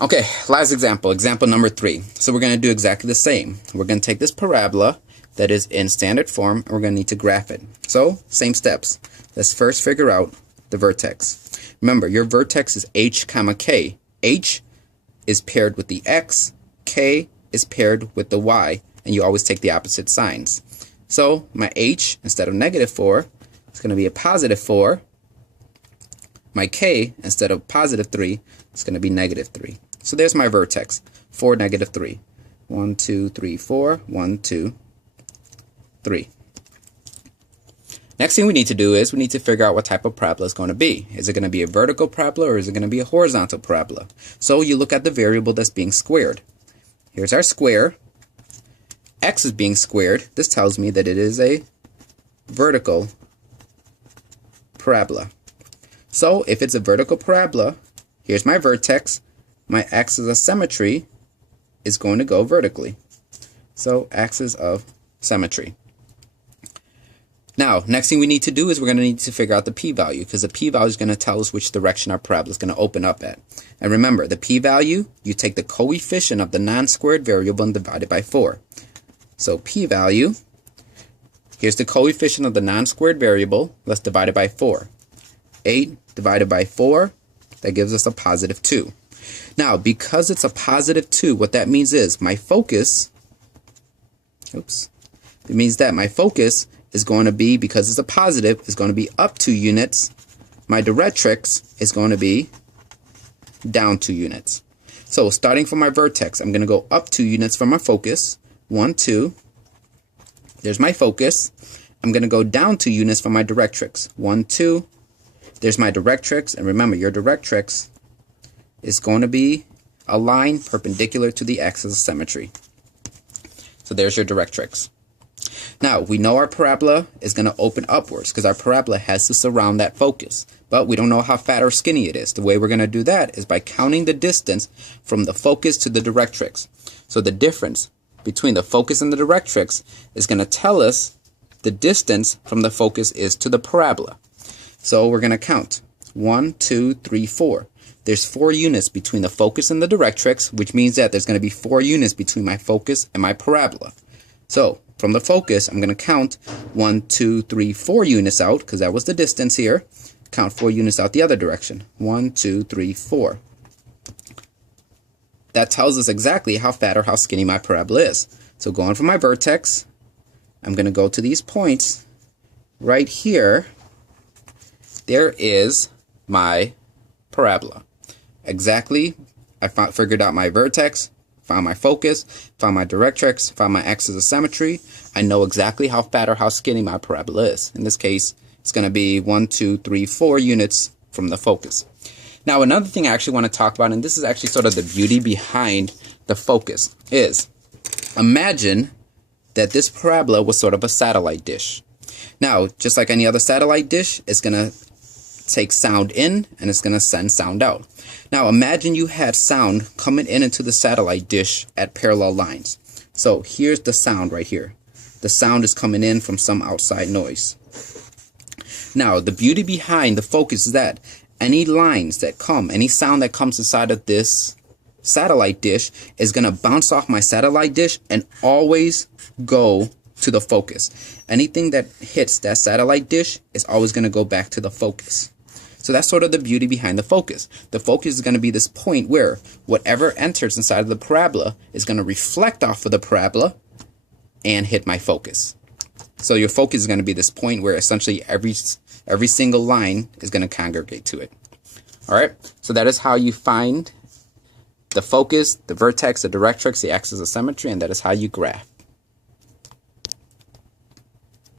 Okay, last example, example number 3. So we're going to do exactly the same. We're going to take this parabola that is in standard form, and we're going to need to graph it. So, same steps. Let's first figure out the vertex. Remember, your vertex is h comma k. H is paired with the x, k is paired with the y, and you always take the opposite signs. So, my h, instead of -4, is going to be a +4. My k, instead of +3, is going to be -3. So there's my vertex, 4, -3. 1, 2, 3, 4. 1, 2, 3. Next thing we need to do is we need to figure out what type of parabola it's going to be. Is it going to be a vertical parabola or is it going to be a horizontal parabola? So you look at the variable that's being squared. Here's our square. X is being squared. This tells me that it is a vertical parabola. So if it's a vertical parabola, here's my vertex. My axis of symmetry is going to go vertically. So axis of symmetry. Now, next thing we need to do is we're going to need to figure out the p-value, because the p-value is going to tell us which direction our parabola is going to open up at. And remember, the p-value, you take the coefficient of the non-squared variable and divide it by 4. So p-value, here's the coefficient of the non-squared variable. Let's divide it by 4. 8 divided by 4, that gives us a +2. Now, because it's a +2, what that means is my focus, it means that my focus is going to be, because it's a positive, is going to be up 2 units. My directrix is going to be down 2 units. So starting from my vertex, I'm going to go up 2 units from my focus. 1, 2. There's my focus. I'm going to go down 2 units from my directrix. 1, 2. There's my directrix. And remember, your directrix is going to be a line perpendicular to the axis of symmetry. So there's your directrix. Now, we know our parabola is going to open upwards because our parabola has to surround that focus. But we don't know how fat or skinny it is. The way we're going to do that is by counting the distance from the focus to the directrix. So the difference between the focus and the directrix is going to tell us the distance from the focus is to the parabola. So we're going to count 1, 2, 3, 4. There's 4 units between the focus and the directrix, which means that there's going to be 4 units between my focus and my parabola. So from the focus, I'm going to count 1, 2, 3, 4 units out, because that was the distance here. Count 4 units out the other direction. 1, 2, 3, 4. That tells us exactly how fat or how skinny my parabola is. So going from my vertex, I'm going to go to these points. Right here, there is my parabola. Exactly, I figured out my vertex, found my focus, found my directrix, found my axis of symmetry. I know exactly how fat or how skinny my parabola is. In this case, it's going to be 1, 2, 3, 4 units from the focus. Now, another thing I actually want to talk about, and this is actually sort of the beauty behind the focus, is imagine that this parabola was sort of a satellite dish. Now, just like any other satellite dish, it's going to take sound in and it's going to send sound out. Now imagine you had sound coming in into the satellite dish at parallel lines. So here's the sound right here. The sound is coming in from some outside noise. Now the beauty behind the focus is that any lines that come, any sound that comes inside of this satellite dish is going to bounce off my satellite dish and always go to the focus. Anything that hits that satellite dish is always going to go back to the focus. So that's sort of the beauty behind the focus. The focus is going to be this point where whatever enters inside of the parabola is going to reflect off of the parabola and hit my focus. So your focus is going to be this point where essentially every single line is going to congregate to it. Alright, so that is how you find the focus, the vertex, the directrix, the axis of symmetry, and that is how you graph.